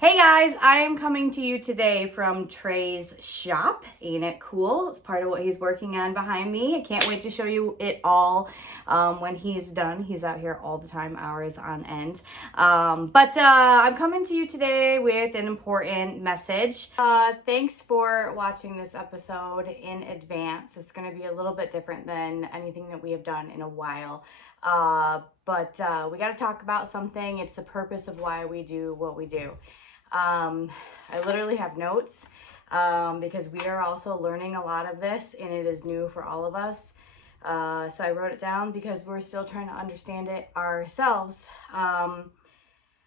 Hey guys, I am coming to you today from Trey's shop. Ain't it cool? It's part of what he's working on behind me. I can't wait to show you it all when he's done. He's out here all the time, hours on end. I'm coming to you today with an important message. Thanks for watching this episode in advance. It's going to be a little bit different than anything that we have done in a while. We got to talk about something. It's the purpose of why we do what we do. I literally have notes because we are also learning a lot of this and it is new for all of us. So I wrote it down because we're still trying to understand it ourselves.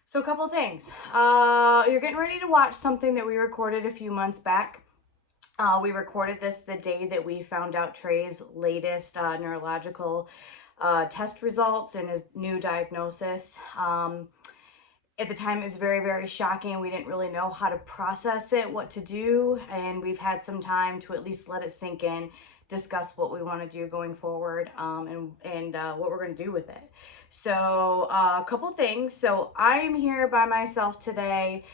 So a couple of things. You're getting ready to watch something that we recorded a few months back. We recorded this the day that we found out Trey's latest neurological test results and his new diagnosis. At the time, it was very, very shocking. We didn't really know how to process it, what to do, and we've had some time to at least let it sink in, discuss what we want to do going forward, and what we're going to do with it. So a couple things. So I'm here by myself today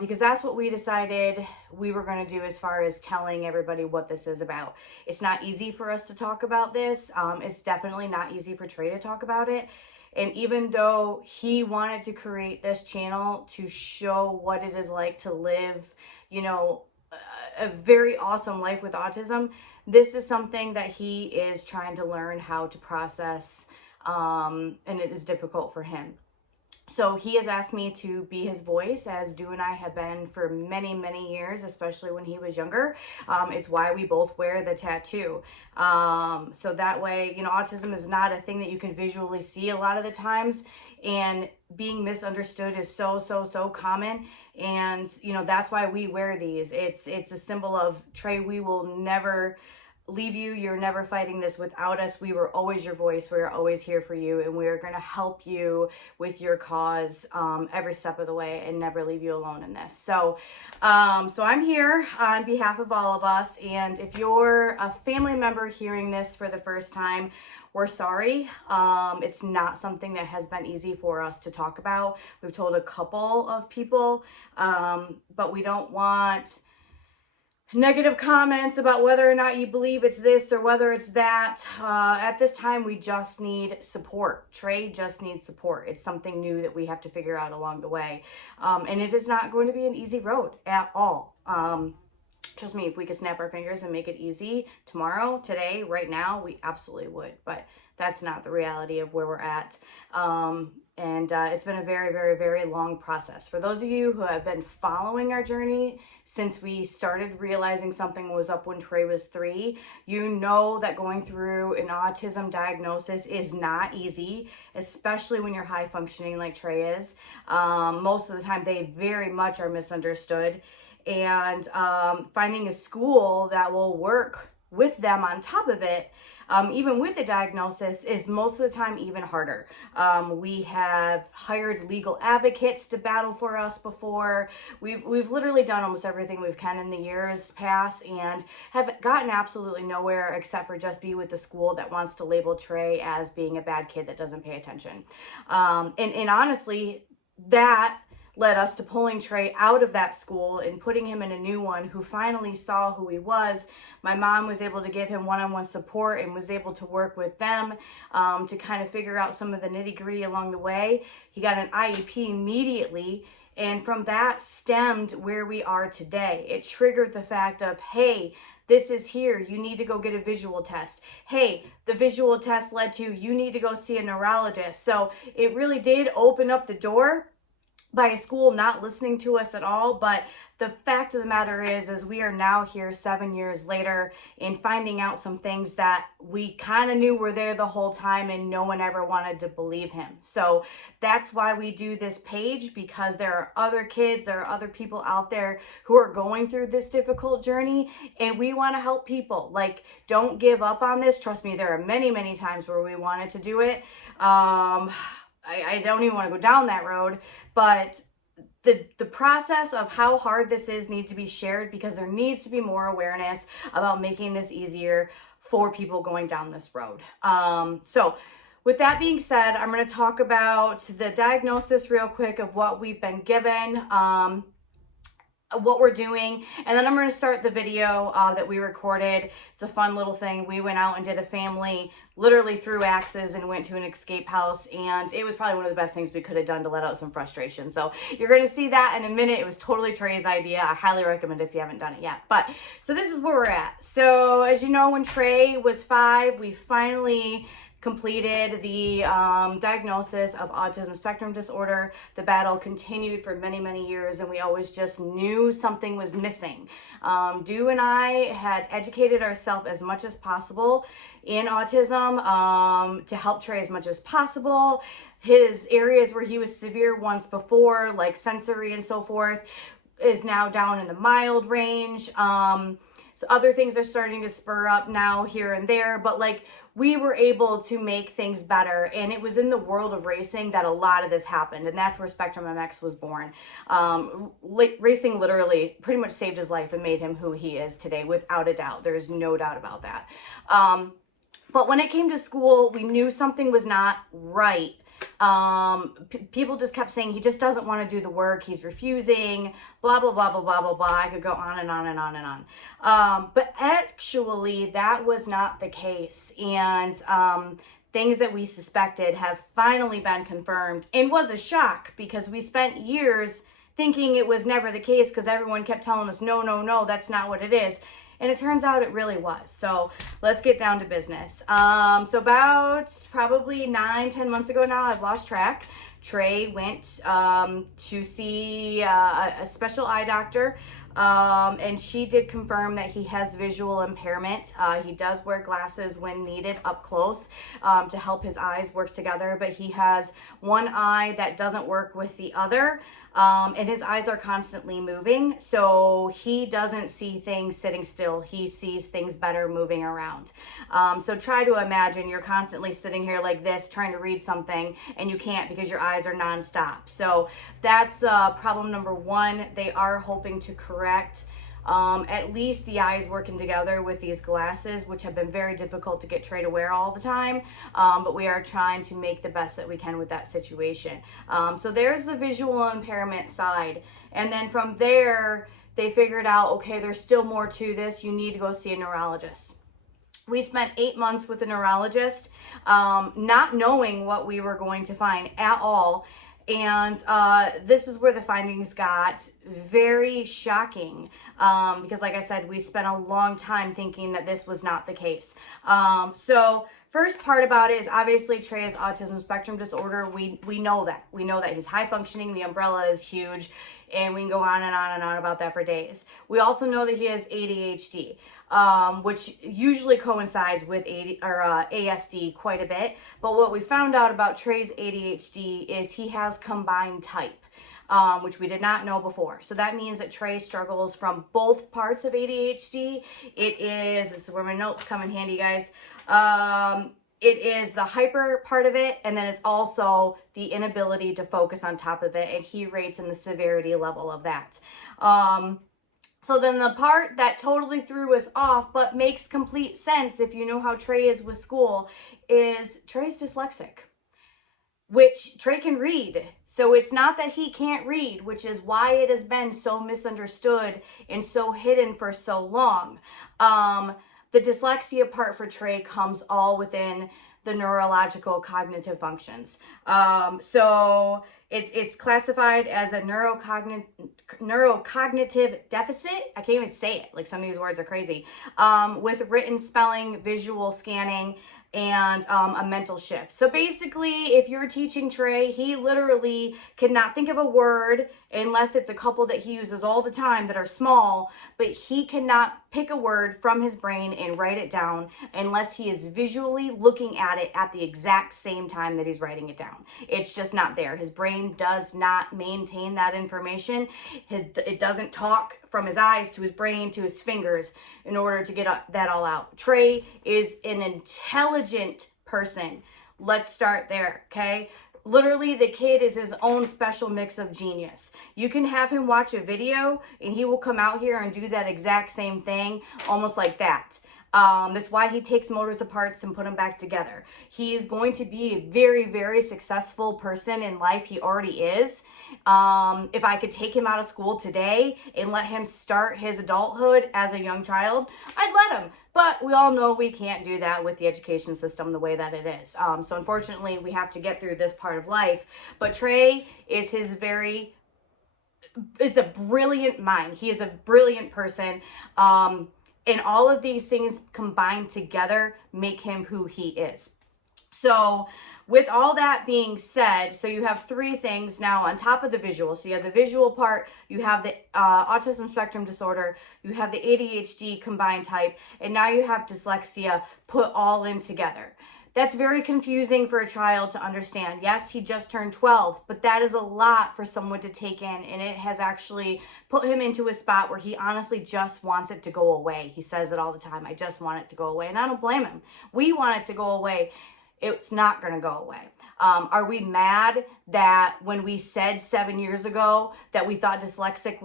because that's what we decided we were going to do as far as telling everybody what this is about. It's not easy for us to talk about this. It's definitely not easy for Trey to talk about it. And even though he wanted to create this channel to show what it is like to live, a very awesome life with autism, this is something that he is trying to learn how to process, and it is difficult for him. So he has asked me to be his voice, as Du and I have been for many, many years, especially when he was younger. It's why we both wear the tattoo. So that way, autism is not a thing that you can visually see a lot of the times. And being misunderstood is so common. And, that's why we wear these. It's a symbol of, Trey, we will never leave you. You're never fighting this without us. We were always your voice. We are always here for you, and we are going to help you with your cause every step of the way and never leave you alone in this. So I'm here on behalf of all of us, and if you're a family member hearing this for the first time, we're sorry. It's not something that has been easy for us to talk about. We've told a couple of people, but we don't want negative comments about whether or not you believe it's this or whether it's that. At this time, we just need support. Trey just needs support. It's something new that we have to figure out along the way. And it is not going to be an easy road at all. Trust me, if we could snap our fingers and make it easy tomorrow, today, right now, we absolutely would. But that's not the reality of where we're at. It's been a very, very, very long process. For those of you who have been following our journey since we started realizing something was up when Trey was 3, you know that going through an autism diagnosis is not easy, especially when you're high functioning like Trey is. Most of the time, they very much are misunderstood. And finding a school that will work with them on top of it, even with the diagnosis, is most of the time even harder. We have hired legal advocates to battle for us before. We've literally done almost everything we can in the years past and have gotten absolutely nowhere except for just be with the school that wants to label Trey as being a bad kid that doesn't pay attention. And honestly, that led us to pulling Trey out of that school and putting him in a new one who finally saw who he was. My mom was able to give him one-on-one support and was able to work with them to kind of figure out some of the nitty-gritty along the way. He got an IEP immediately, and from that stemmed where we are today. It triggered the fact of, hey, this is here. You need to go get a visual test. Hey, the visual test led to, you need to go see a neurologist. So it really did open up the door by a school not listening to us at all. But the fact of the matter is we are now here 7 years later and finding out some things that we kind of knew were there the whole time and no one ever wanted to believe him. So that's why we do this page, because there are other kids, there are other people out there who are going through this difficult journey, and we want to help people. Like, don't give up on this. Trust me, there are many, many times where we wanted to do it. I don't even want to go down that road, but the process of how hard this is needs to be shared, because there needs to be more awareness about making this easier for people going down this road. So with that being said, I'm going to talk about the diagnosis real quick of what we've been given, what we're doing, and then I'm going to start the video that we recorded. It's a fun little thing. We went out and did a family, literally threw axes and went to an escape house, and it was probably one of the best things we could have done to let out some frustration. So you're going to see that in a minute. It was totally Trey's idea. I highly recommend it if you haven't done it yet. But so this is where we're at. So as you know, when Trey was 5, we finally completed the diagnosis of autism spectrum disorder. The battle continued for many, many years, and we always just knew something was missing. Dew and I had educated ourselves as much as possible in autism to help Trey as much as possible. His areas where he was severe once before, like sensory and so forth, is now down in the mild range. So other things are starting to spur up now here and there, but like we were able to make things better, and it was in the world of racing that a lot of this happened, and that's where Spectrum MX was born. Racing literally pretty much saved his life and made him who he is today, without a doubt. There's no doubt about that. But when it came to school, we knew something was not right. People just kept saying he just doesn't want to do the work, he's refusing, blah blah blah blah blah blah blah. I could go on and on and on and on. But actually that was not the case, and things that we suspected have finally been confirmed, and was a shock because we spent years thinking it was never the case because everyone kept telling us no, that's not what it is. And it turns out it really was. So let's get down to business. So about probably 9-10 months ago now, I've lost track, Trey went to see a special eye doctor, and she did confirm that he has visual impairment. He does wear glasses when needed up close to help his eyes work together, but he has one eye that doesn't work with the other. And his eyes are constantly moving, so he doesn't see things sitting still. He sees things better moving around. So try to imagine you're constantly sitting here like this trying to read something, and you can't because your eyes are nonstop. So that's problem number 1. They are hoping to correct at least the eyes working together with these glasses, which have been very difficult to get Trey to wear all the time, but we are trying to make the best that we can with that situation. So there's the visual impairment side, and then from there they figured out, okay, there's still more to this, you need to go see a neurologist. We spent 8 months with a neurologist, not knowing what we were going to find at all. And this is where the findings got very shocking, because like I said, we spent a long time thinking that this was not the case. So first part about it is obviously Trey has autism spectrum disorder. We know that. We know that he's high functioning. The umbrella is huge, and we can go on and on and on about that for days. We also know that he has ADHD, which usually coincides with ASD quite a bit. But what we found out about Trey's ADHD is he has combined type, which we did not know before. So that means that Trey struggles from both parts of ADHD. This is where my notes come in handy, guys. It is the hyper part of it, and then it's also the inability to focus on top of it, and he rates in the severity level of that. So then the part that totally threw us off, but makes complete sense if you know how Trey is with school, is Trey's dyslexic, which Trey can read. So it's not that he can't read, which is why it has been so misunderstood and so hidden for so long. The dyslexia part for Trey comes all within the neurological cognitive functions. So it's classified as a neurocognitive deficit. I can't even say it. Like, some of these words are crazy. With written spelling, visual scanning, and a mental shift. So basically, if you're teaching Trey, he literally cannot think of a word unless it's a couple that he uses all the time that are small, but he cannot pick a word from his brain and write it down unless he is visually looking at it at the exact same time that he's writing it down. It's just not there. His brain does not maintain that information. It doesn't talk from his eyes to his brain to his fingers in order to get that all out. Trey is an intelligent person. Let's start there, okay? Literally, the kid is his own special mix of genius. You can have him watch a video and he will come out here and do that exact same thing, almost like that. That's why he takes motors apart and put them back together. He is going to be a very, very successful person in life. He already is. If I could take him out of school today and let him start his adulthood as a young child, I'd let him. But we all know we can't do that with the education system the way that it is. So unfortunately, we have to get through this part of life. But Trey is it's a brilliant mind. He is a brilliant person. And all of these things combined together make him who he is. So with all that being said, so you have three things now on top of the visual. So you have the visual part, you have the autism spectrum disorder, you have the ADHD combined type, and now you have dyslexia put all in together. That's very confusing for a child to understand. Yes, he just turned 12, but that is a lot for someone to take in, and it has actually put him into a spot where he honestly just wants it to go away. He says it all the time, I just want it to go away, and I don't blame him. We want it to go away. It's not going to go away. Are we mad that when we said 7 years ago that we thought dyslexia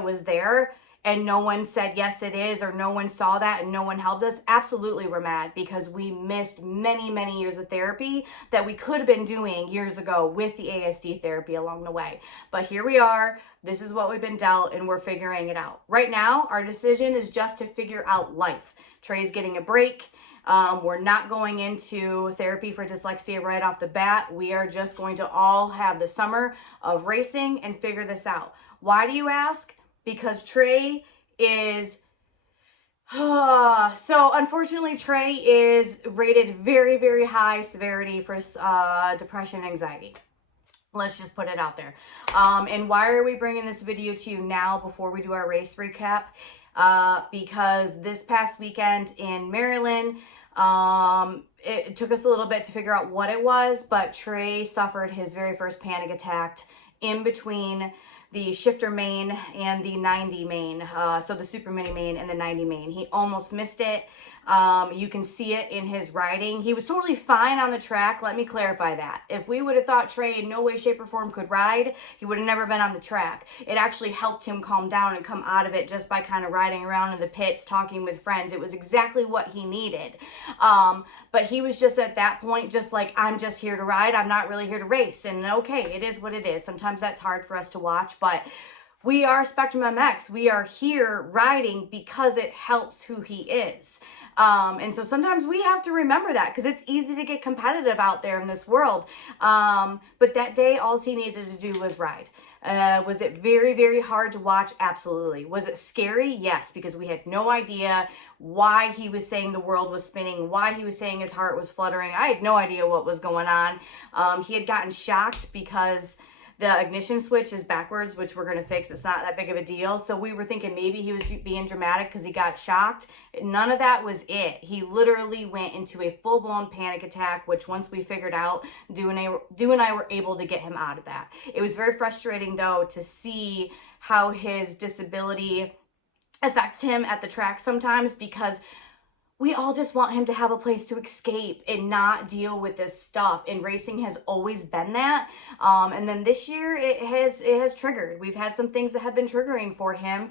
was there, and no one said, yes, it is, or no one saw that and no one helped us? Absolutely, we're mad because we missed many, many years of therapy that we could have been doing years ago with the ASD therapy along the way. But here we are. This is what we've been dealt, and we're figuring it out. Right now, our decision is just to figure out life. Trey's getting a break. We're not going into therapy for dyslexia right off the bat. We are just going to all have the summer of racing and figure this out. Why do you ask? Because Trey is, so unfortunately Trey is rated very, very high severity for depression and anxiety. Let's just put it out there. And why are we bringing this video to you now before we do our race recap? Because this past weekend in Maryland, it took us a little bit to figure out what it was, but Trey suffered his very first panic attack in between the shifter main and the 90 main, so the super mini main and the 90 main. He almost missed it. You can see it in his riding. He was totally fine on the track. Let me clarify that. If we would have thought Trey in no way, shape, or form could ride, he would have never been on the track. It actually helped him calm down and come out of it just by kind of riding around in the pits, talking with friends. It was exactly what he needed. But he was just at that point, just like, I'm just here to ride. I'm not really here to race. And okay, it is what it is. Sometimes that's hard for us to watch, but we are Spectrum MX. We are here riding because it helps who he is. And so sometimes we have to remember that because it's easy to get competitive out there in this world. But that day, all he needed to do was ride. Was it very, very hard to watch? Absolutely. Was it scary? Yes, because we had no idea why he was saying the world was spinning, why he was saying his heart was fluttering. I had no idea what was going on. He had gotten shocked because the ignition switch is backwards, which we're going to fix. It's not that big of a deal. So we were thinking maybe he was being dramatic because he got shocked. None of that was it. He literally went into a full-blown panic attack, which once we figured out, Do and I were able to get him out of that. It was very frustrating, though, to see how his disability affects him at the track sometimes, because we all just want him to have a place to escape and not deal with this stuff. And racing has always been that. And then this year it has triggered. We've had some things that have been triggering for him.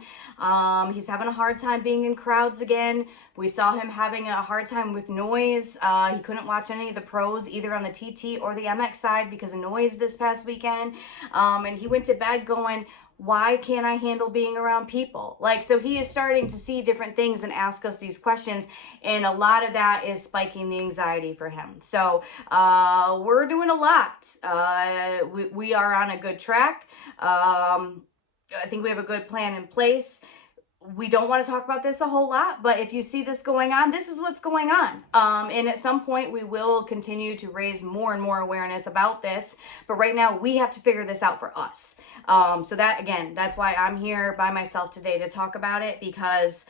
He's having a hard time being in crowds again. We saw him having a hard time with noise. He couldn't watch any of the pros, either on the TT or the MX side, because of noise this past weekend. And he went to bed going, why can't I handle being around people? So he is starting to see different things and ask us these questions. And a lot of that is spiking the anxiety for him. So we're doing a lot. We are on a good track. I think we have a good plan in place. We don't want to talk about this a whole lot, but if you see this going on, this is what's going on. And at some point we will continue to raise more and more awareness about this. But right now we have to figure this out for us. So that, again, that's why I'm here by myself today to talk about it, because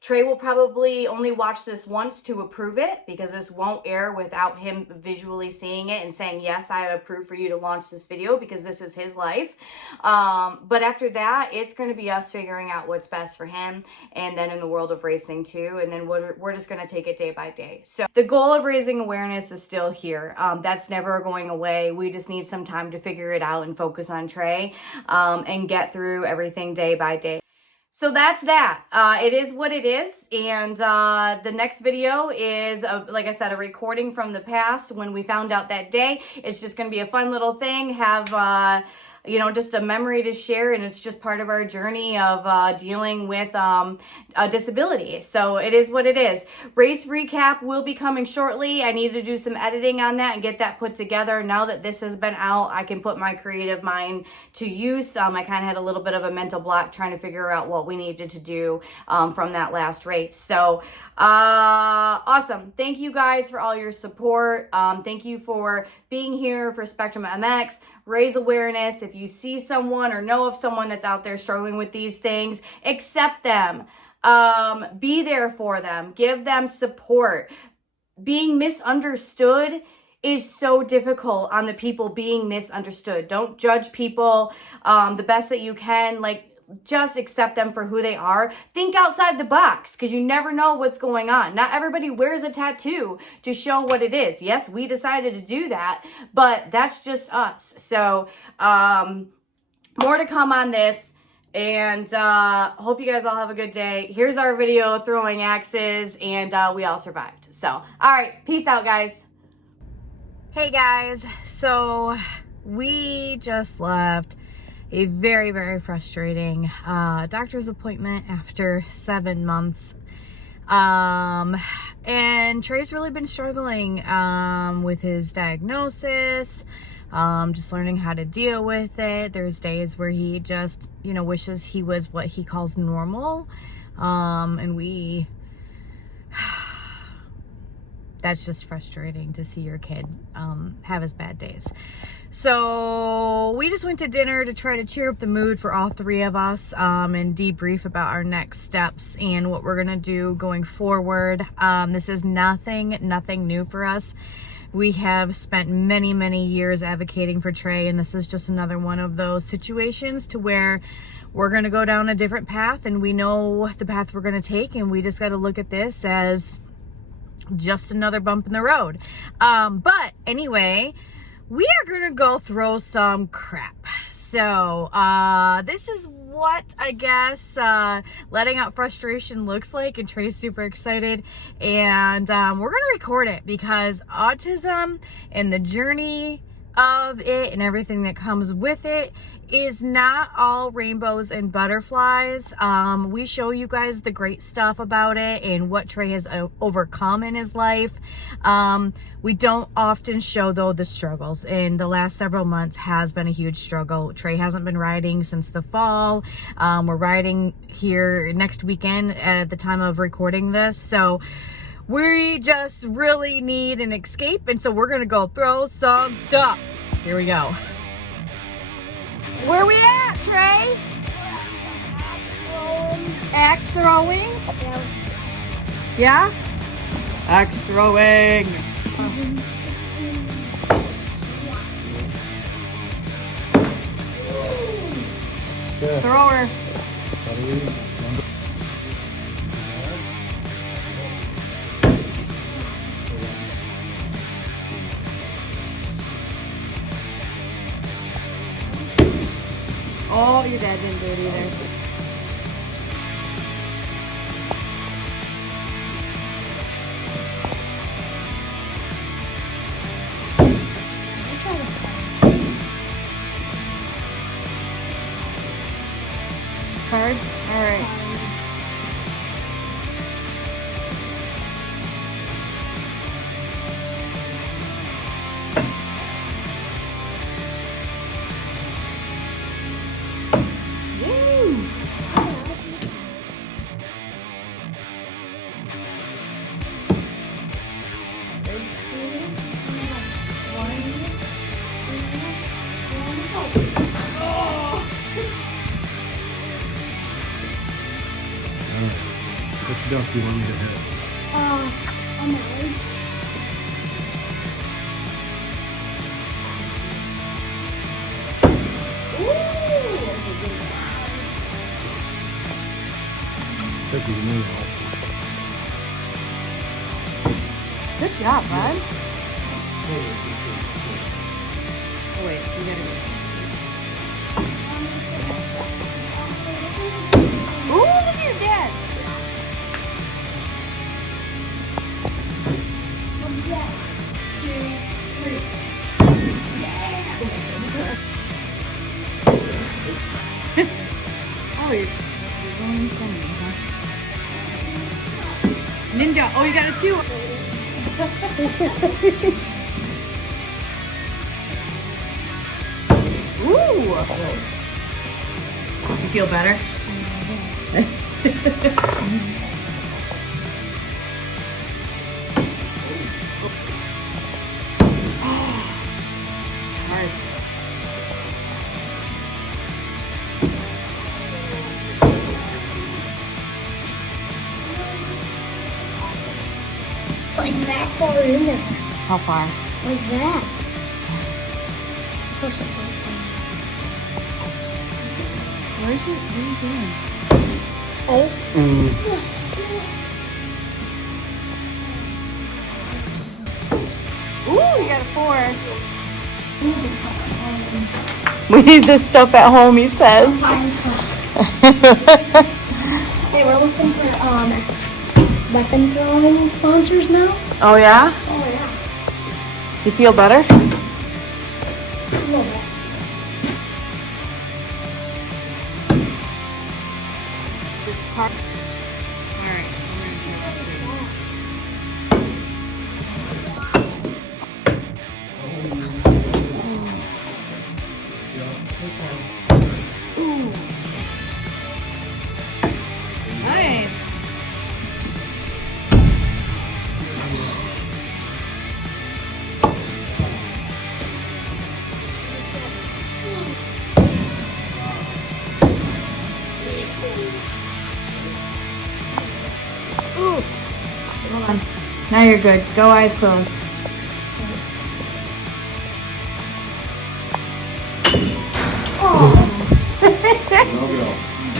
Trey will probably only watch this once to approve it, because this won't air without him visually seeing it and saying, yes, I approve for you to launch this video, because this is his life. But after that, it's going to be us figuring out what's best for him, and then in the world of racing too. And then we're just going to take it day by day. So the goal of raising awareness is still here. That's never going away. We just need some time to figure it out and focus on Trey, and get through everything day by day. So that's that. It is what it is. And the next video is, like I said, a recording from the past when we found out that day. It's just going to be a fun little thing. Have, you know, just a memory to share. And it's just part of our journey of dealing with a disability. So it is what it is. Race recap will be coming shortly. I need to do some editing on that and get that put together. Now that this has been out, I can put my creative mind to use. I kind of had a little bit of a mental block trying to figure out what we needed to do from that last race. So awesome. Thank you guys for all your support. Thank you for being here for Spectrum MX. Raise awareness. If you see someone or know of someone that's out there struggling with these things, accept them. Be there for them. Give them support. Being misunderstood is so difficult on the people being misunderstood. Don't judge people the best that you can. Like, just accept them for who they are. Think outside the box, because you never know what's going on. Not everybody wears a tattoo to show what it is. Yes, we decided to do that, but that's just us. So more to come on this, and hope you guys all have a good day. Here's our video throwing axes, and we all survived. So all right, peace out, guys. Hey guys, so we just left a very, very frustrating doctor's appointment after 7 months. And Trey's really been struggling with his diagnosis, just learning how to deal with it. There's days where he just, you know, wishes he was what he calls normal. And that's just frustrating to see your kid have his bad days. So we just went to dinner to try to cheer up the mood for all three of us and debrief about our next steps and what we're gonna do going forward. This is nothing new for us. We have spent many years advocating for Trey, and this is just another one of those situations to where we're gonna go down a different path, and we know the path we're gonna take, and we just gotta look at this as just another bump in the road. But anyway, we are gonna go throw some crap. So this is what I guess letting out frustration looks like, and Trey's super excited, and we're gonna record it because autism and the journey of it and everything that comes with it is not all rainbows and butterflies. We show you guys the great stuff about it and what Trey has overcome in his life. We don't often show, though, the struggles, and the last several months has been a huge struggle. Trey hasn't been riding since the fall. We're riding here next weekend at the time of recording this, so we just really need an escape, and so we're gonna go throw some stuff. Here we go. Where are we at, Trey? Axe throwing? Yeah? Axe throwing. Thrower. Oh, your dad didn't do it either. Cards? Alright. Which duck do you want me to hit? I'm married. Turkey's moving. Good job, bud. Oh, wait, you gotta go. Ooh! you're going funny, huh? Ninja. Oh, you got a 2. Ooh. You feel better? It's hard. Like that far in there. How far? Like that. Push it. Where is it? What are you doing? Oh. Ooh, you got a 4. We need this stuff at home, he says. Hey, we're looking for weapon throwing sponsors now. Oh, yeah? Oh yeah. You feel better? A little bit. All right. Nice. Hold on. Now you're good. Go eyes closed.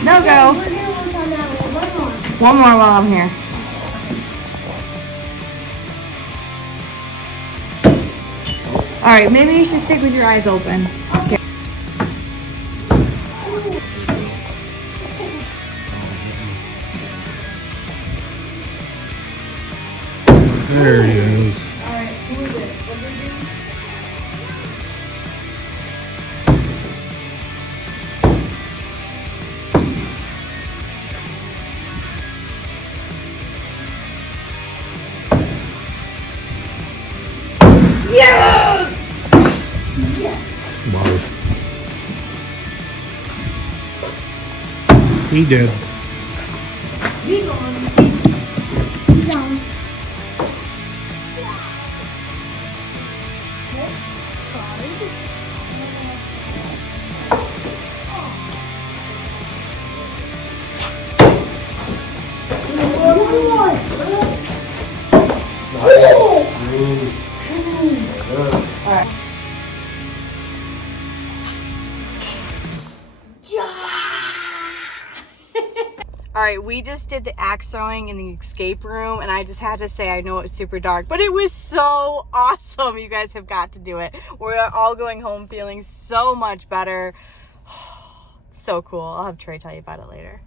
No go. We're gonna work on that one. One more while I'm here. All right, maybe you should stick with your eyes open. Okay. There he is. All right, who is it? What did we do? Yes! Wow. He did. Down. All right, we just did the axe throwing in the escape room, and I just had to say, I know it's super dark, but it was so awesome. You guys have got to do it. We're all going home feeling so much better. So cool. I'll have Trey tell you about it later.